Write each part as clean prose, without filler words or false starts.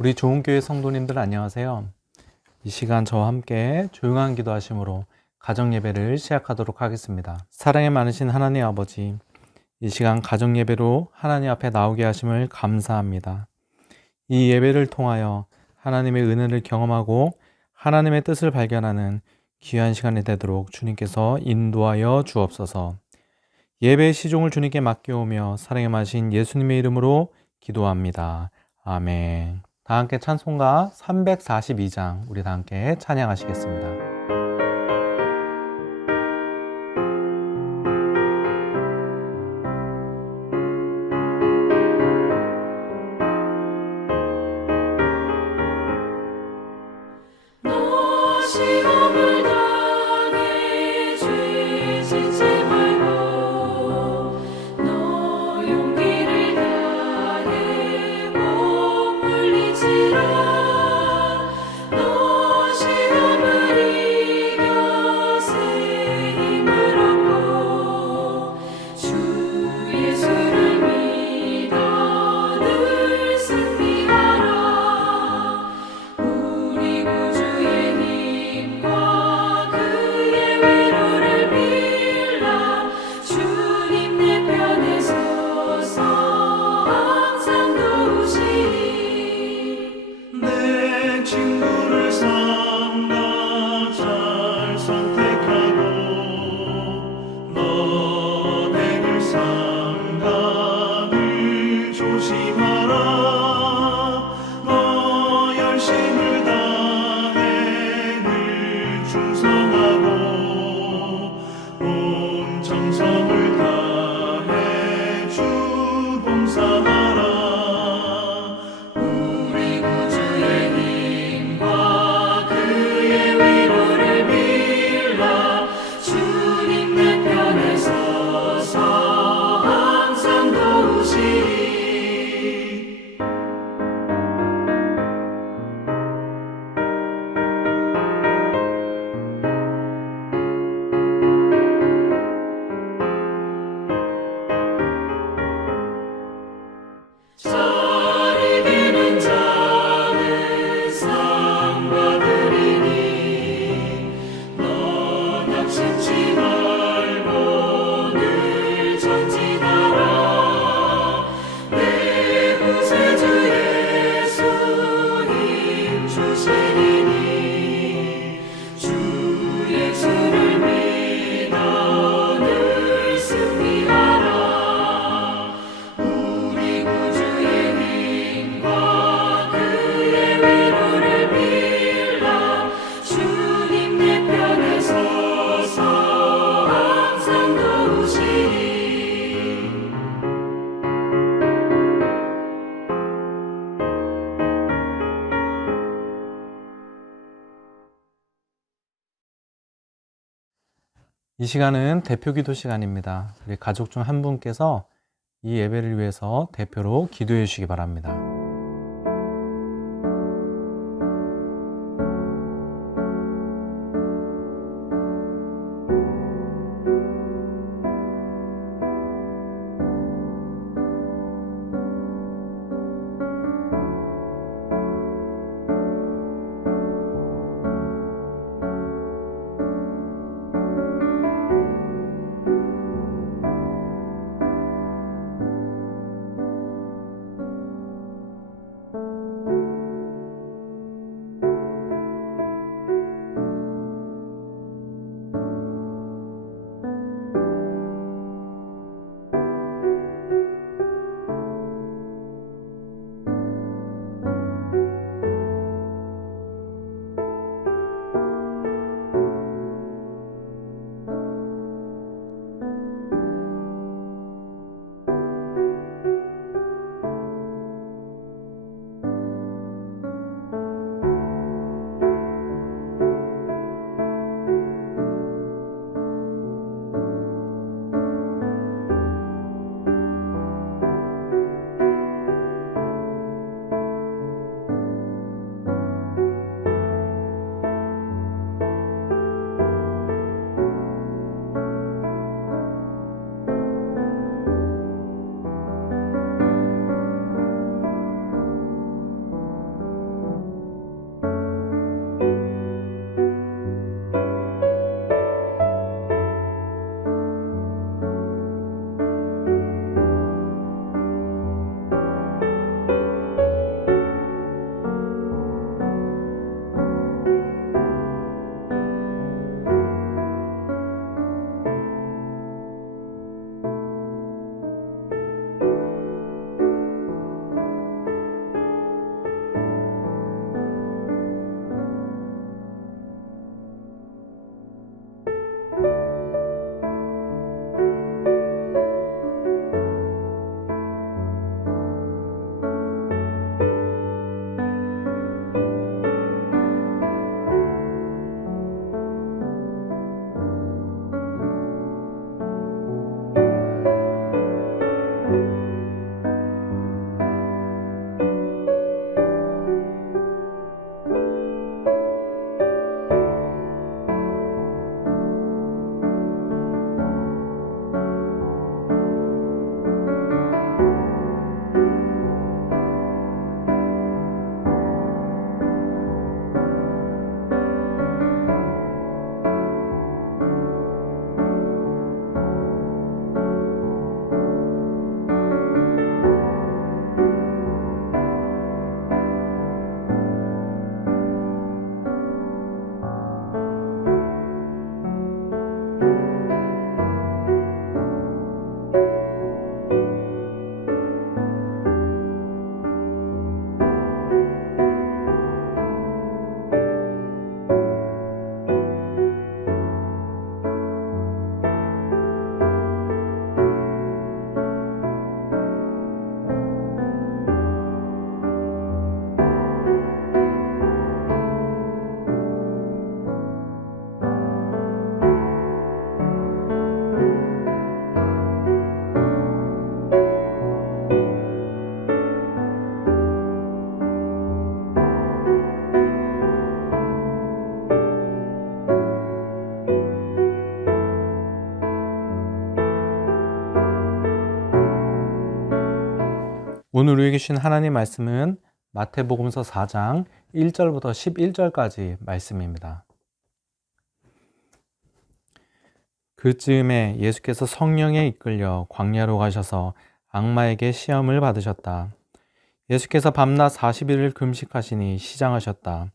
우리 좋은교회 성도님들 안녕하세요. 이 시간 저와 함께 조용한 기도하심으로 가정예배를 시작하도록 하겠습니다. 사랑이 많으신 하나님 아버지, 이 시간 가정예배로 하나님 앞에 나오게 하심을 감사합니다. 이 예배를 통하여 하나님의 은혜를 경험하고 하나님의 뜻을 발견하는 귀한 시간이 되도록 주님께서 인도하여 주옵소서. 예배의 시종을 주님께 맡겨오며 사랑에 마신 예수님의 이름으로 기도합니다. 아멘. 다 함께 찬송가 342장 우리 다 함께 찬양하시겠습니다. 시험을 당해 죄 짓지 말고 너 용기를 다해 못 물리치라. 너 시험을 이겨 새 힘을 얻고 주 예수를 믿어 늘 승리하라. 우리 구주의 힘과 그의 위로를 빌라. 주님 내 편에 서서 항상 도우시리. 내 친구를 삼가 잘 선택하고 너를 삼가 늘 조심하라. 너 열심을 다해 늘 충성하고 온 정성을 다해 주 봉사하라. 우리 구주의 힘과 그의 위로를 빌라. 주님 내 편에 서서 항상 도우시리. 잘 이기는 자는 상 받으리니. 너 낙심치 말고 늘 전진하라. 내 구세주 예수 힘 주시리니. 주 예수를 믿어 늘 승리하라. 우리 구주의 힘과 그의 위로를 빌라. 주님 내 편에 서서 항상 도우시리. 이 시간은 대표 기도 시간입니다. 우리 가족 중 한 분께서 이 예배를 위해서 대표로 기도해 주시기 바랍니다. 오늘 우리에게 주신 하나님 말씀은 마태복음서 4장 1절부터 11절까지 말씀입니다. 그쯤에 예수께서 성령에 이끌려 광야로 가셔서 악마에게 시험을 받으셨다. 예수께서 밤낮 40일을 금식하시니 시장하셨다.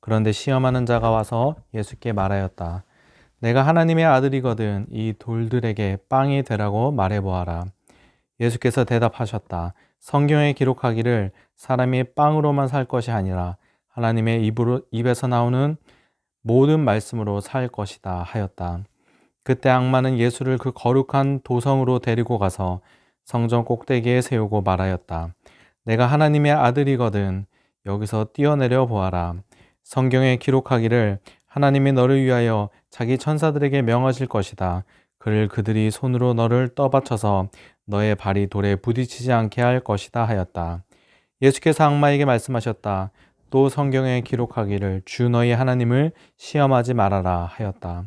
그런데 시험하는 자가 와서 예수께 말하였다. 내가 하나님의 아들이거든 이 돌들에게 빵이 되라고 말해보아라. 예수께서 대답하셨다. 성경에 기록하기를 사람이 빵으로만 살 것이 아니라 하나님의 입에서 나오는 모든 말씀으로 살 것이다 하였다. 그때 악마는 예수를 그 거룩한 도성으로 데리고 가서 성전 꼭대기에 세우고 말하였다. 내가 하나님의 아들이거든 여기서 뛰어내려 보아라. 성경에 기록하기를 하나님이 너를 위하여 자기 천사들에게 명하실 것이다. 그를 그들이 손으로 너를 떠받쳐서 너의 발이 돌에 부딪히지 않게 할 것이다 하였다. 예수께서 악마에게 말씀하셨다. 또 성경에 기록하기를 주 너희 하나님을 시험하지 말아라 하였다.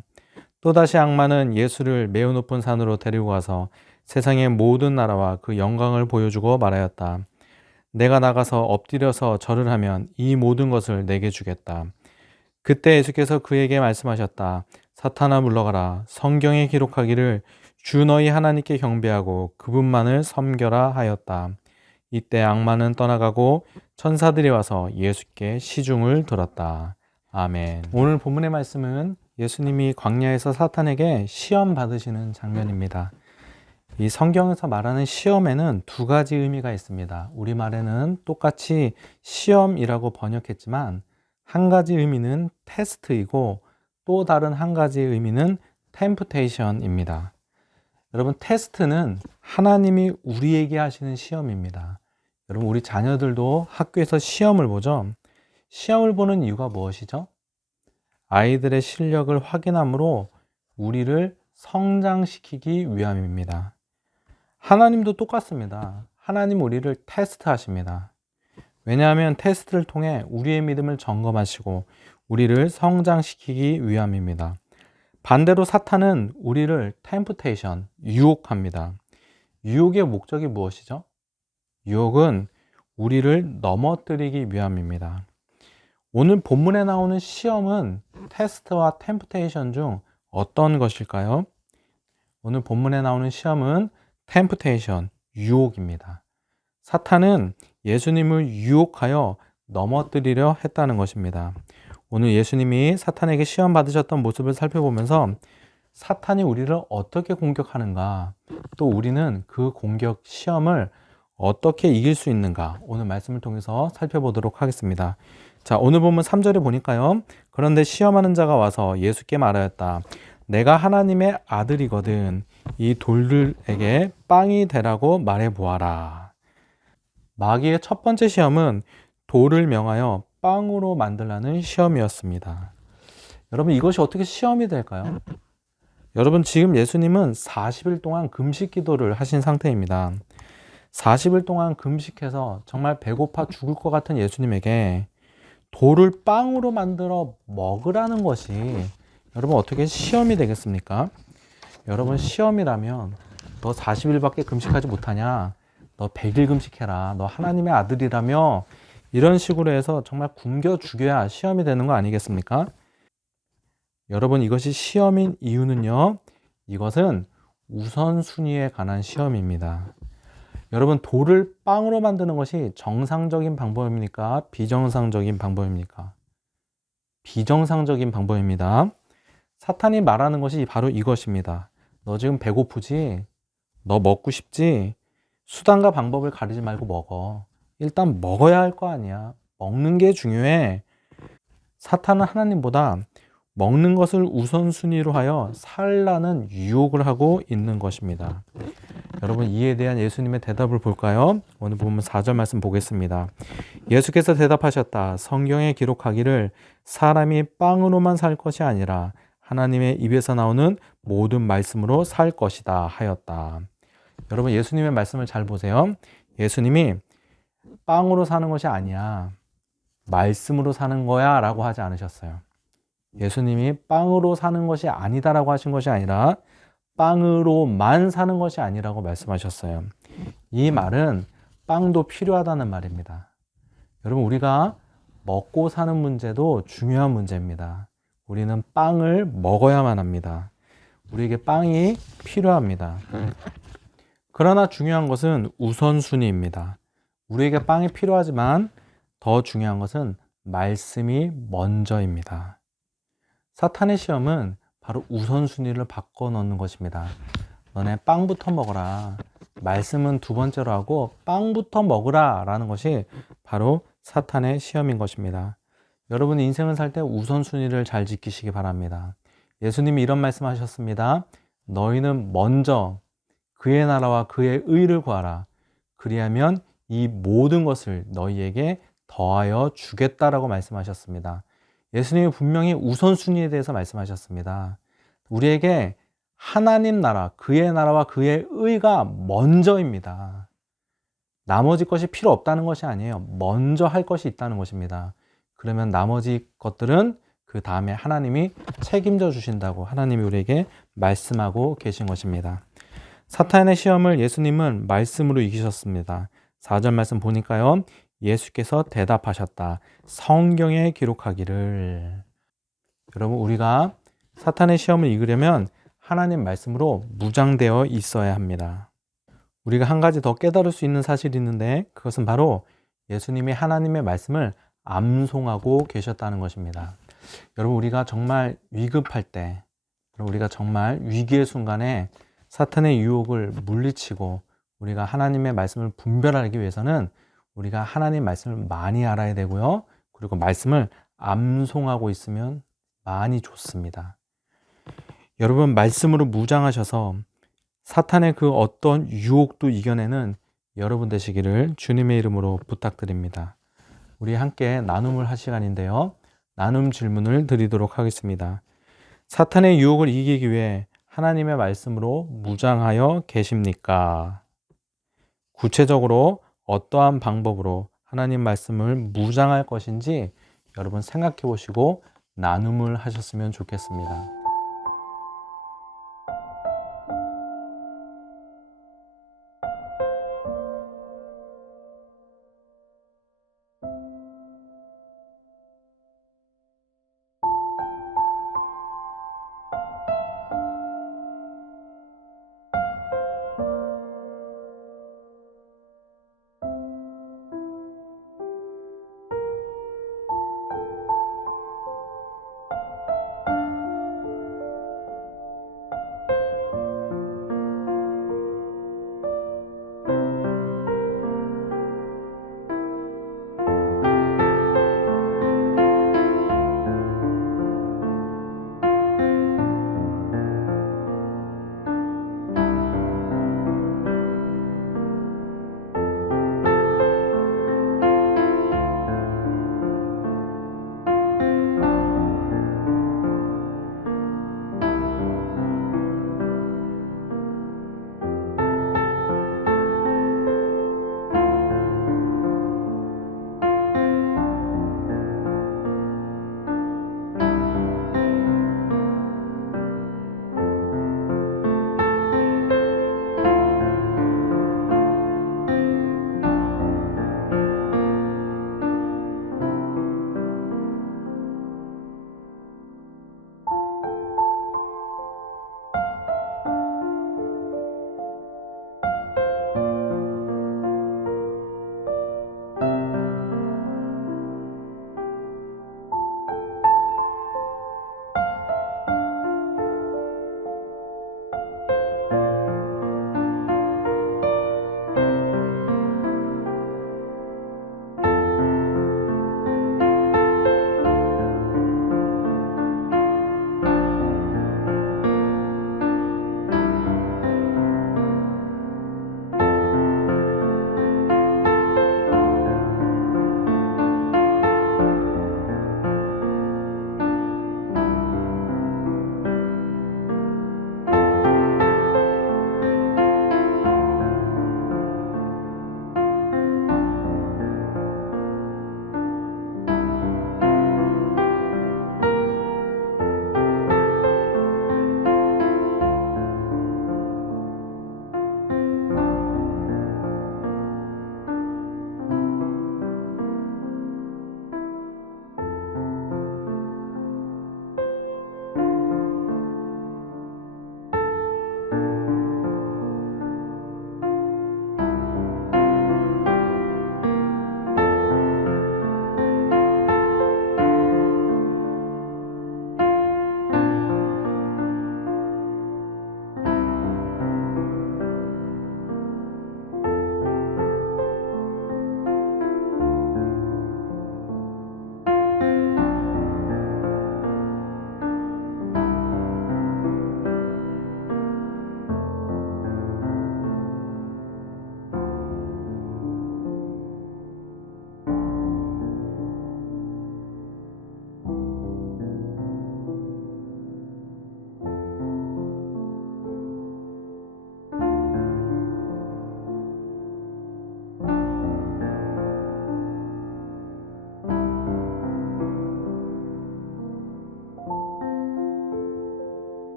또다시 악마는 예수를 매우 높은 산으로 데리고 가서 세상의 모든 나라와 그 영광을 보여주고 말하였다. 내가 나가서 엎드려서 절을 하면 이 모든 것을 내게 주겠다. 그때 예수께서 그에게 말씀하셨다. 사탄아 물러가라. 성경에 기록하기를 주 너희 하나님께 경배하고 그분만을 섬겨라 하였다. 이때 악마는 떠나가고 천사들이 와서 예수께 시중을 들었다. 아멘. 오늘 본문의 말씀은 예수님이 광야에서 사탄에게 시험 받으시는 장면입니다. 이 성경에서 말하는 시험에는 두 가지 의미가 있습니다. 우리말에는 똑같이 시험이라고 번역했지만 한 가지 의미는 테스트이고 또 다른 한 가지의 의미는 템프테이션입니다. 여러분, 테스트는 하나님이 우리에게 하시는 시험입니다. 여러분, 우리 자녀들도 학교에서 시험을 보죠. 시험을 보는 이유가 무엇이죠? 아이들의 실력을 확인함으로 우리를 성장시키기 위함입니다. 하나님도 똑같습니다. 하나님 우리를 테스트하십니다. 왜냐하면 테스트를 통해 우리의 믿음을 점검하시고 우리를 성장시키기 위함입니다. 반대로 사탄은 우리를 템프테이션, 유혹합니다. 유혹의 목적이 무엇이죠? 유혹은 우리를 넘어뜨리기 위함입니다. 오늘 본문에 나오는 시험은 테스트와 템프테이션 중 어떤 것일까요? 오늘 본문에 나오는 시험은 템프테이션, 유혹입니다. 사탄은 예수님을 유혹하여 넘어뜨리려 했다는 것입니다. 오늘 예수님이 사탄에게 시험 받으셨던 모습을 살펴보면서 사탄이 우리를 어떻게 공격하는가, 또 우리는 그 공격 시험을 어떻게 이길 수 있는가, 오늘 말씀을 통해서 살펴보도록 하겠습니다. 자, 오늘 보면 3절에 보니까요. 그런데 시험하는 자가 와서 예수께 말하였다. 내가 하나님의 아들이거든 이 돌들에게 빵이 되라고 말해보아라. 마귀의 첫 번째 시험은 돌을 명하여 빵으로 만들라는 시험이었습니다. 여러분, 이것이 어떻게 시험이 될까요? 여러분, 지금 예수님은 40일 동안 금식 기도를 하신 상태입니다. 40일 동안 금식해서 정말 배고파 죽을 것 같은 예수님에게 돌을 빵으로 만들어 먹으라는 것이 여러분 어떻게 시험이 되겠습니까? 여러분, 시험이라면 너 40일밖에 금식하지 못하냐? 너 100일 금식해라. 너 하나님의 아들이라며 이런 식으로 해서 정말 굶겨 죽여야 시험이 되는 거 아니겠습니까? 여러분, 이것이 시험인 이유는요. 이것은 우선순위에 관한 시험입니다. 여러분, 돌을 빵으로 만드는 것이 정상적인 방법입니까? 비정상적인 방법입니까? 비정상적인 방법입니다. 사탄이 말하는 것이 바로 이것입니다. 너 지금 배고프지? 너 먹고 싶지? 수단과 방법을 가리지 말고 먹어. 일단 먹어야 할 거 아니야. 먹는 게 중요해. 사탄은 하나님보다 먹는 것을 우선순위로 하여 살라는 유혹을 하고 있는 것입니다. 여러분, 이에 대한 예수님의 대답을 볼까요? 오늘 보면 4절 말씀 보겠습니다. 예수께서 대답하셨다. 성경에 기록하기를 사람이 빵으로만 살 것이 아니라 하나님의 입에서 나오는 모든 말씀으로 살 것이다 하였다. 여러분, 예수님의 말씀을 잘 보세요. 예수님이 빵으로 사는 것이 아니야, 말씀으로 사는 거야 라고 하지 않으셨어요. 예수님이 빵으로 사는 것이 아니다라고 하신 것이 아니라 빵으로만 사는 것이 아니라고 말씀하셨어요. 이 말은 빵도 필요하다는 말입니다. 여러분, 우리가 먹고 사는 문제도 중요한 문제입니다. 우리는 빵을 먹어야만 합니다. 우리에게 빵이 필요합니다. 그러나 중요한 것은 우선순위입니다. 우리에게 빵이 필요하지만 더 중요한 것은 말씀이 먼저입니다. 사탄의 시험은 바로 우선순위를 바꿔 놓는 것입니다. 너네 빵부터 먹어라. 말씀은 두 번째로 하고 빵부터 먹으라 라는 것이 바로 사탄의 시험인 것입니다. 여러분, 인생을 살 때 우선순위를 잘 지키시기 바랍니다. 예수님이 이런 말씀 하셨습니다. 너희는 먼저 그의 나라와 그의 의를 구하라. 그리하면 이 모든 것을 너희에게 더하여 주겠다라고 말씀하셨습니다. 예수님이 분명히 우선순위에 대해서 말씀하셨습니다. 우리에게 하나님 나라, 그의 나라와 그의 의가 먼저입니다. 나머지 것이 필요 없다는 것이 아니에요. 먼저 할 것이 있다는 것입니다. 그러면 나머지 것들은 그 다음에 하나님이 책임져 주신다고 하나님이 우리에게 말씀하고 계신 것입니다. 사탄의 시험을 예수님은 말씀으로 이기셨습니다. 4절 말씀 보니까요. 예수께서 대답하셨다. 성경에 기록하기를. 여러분, 우리가 사탄의 시험을 이기려면 하나님 말씀으로 무장되어 있어야 합니다. 우리가 한 가지 더 깨달을 수 있는 사실이 있는데 그것은 바로 예수님이 하나님의 말씀을 암송하고 계셨다는 것입니다. 여러분, 우리가 정말 위급할 때, 우리가 정말 위기의 순간에 사탄의 유혹을 물리치고 우리가 하나님의 말씀을 분별하기 위해서는 우리가 하나님 말씀을 많이 알아야 되고요. 그리고 말씀을 암송하고 있으면 많이 좋습니다. 여러분, 말씀으로 무장하셔서 사탄의 그 어떤 유혹도 이겨내는 여러분 되시기를 주님의 이름으로 부탁드립니다. 우리 함께 나눔을 할 시간인데요. 나눔 질문을 드리도록 하겠습니다. 사탄의 유혹을 이기기 위해 하나님의 말씀으로 무장하여 계십니까? 구체적으로 어떠한 방법으로 하나님 말씀을 무장할 것인지 여러분 생각해 보시고 나눔을 하셨으면 좋겠습니다.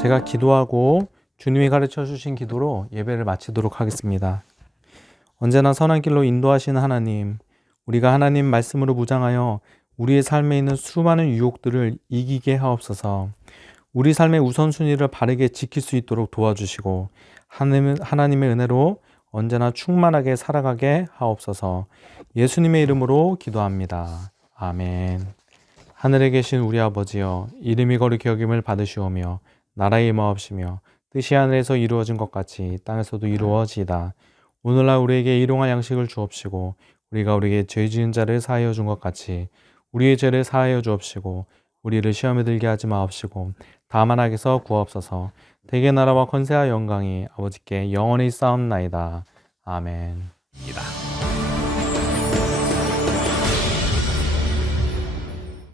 제가 기도하고 주님이 가르쳐 주신 기도로 예배를 마치도록 하겠습니다. 언제나 선한 길로 인도하시는 하나님, 우리가 하나님 말씀으로 무장하여 우리의 삶에 있는 수많은 유혹들을 이기게 하옵소서. 우리 삶의 우선순위를 바르게 지킬 수 있도록 도와주시고 하나님의 은혜로 언제나 충만하게 살아가게 하옵소서. 예수님의 이름으로 기도합니다. 아멘. 하늘에 계신 우리 아버지여, 이름이 거룩히 여김을 받으시오며 나라의 임하옵시며 뜻이 하늘에서 이루어진 것 같이 땅에서도 이루어지이다. 오늘날 우리에게 일용할 양식을 주옵시고 우리가 우리에게 죄 지은 자를 사하여 준 것 같이 우리의 죄를 사하여 주옵시고 우리를 시험에 들게 하지 마옵시고 다만 악에서 구하옵소서. 대개 나라와 권세와 영광이 아버지께 영원히 쌓옵나이다. 아멘.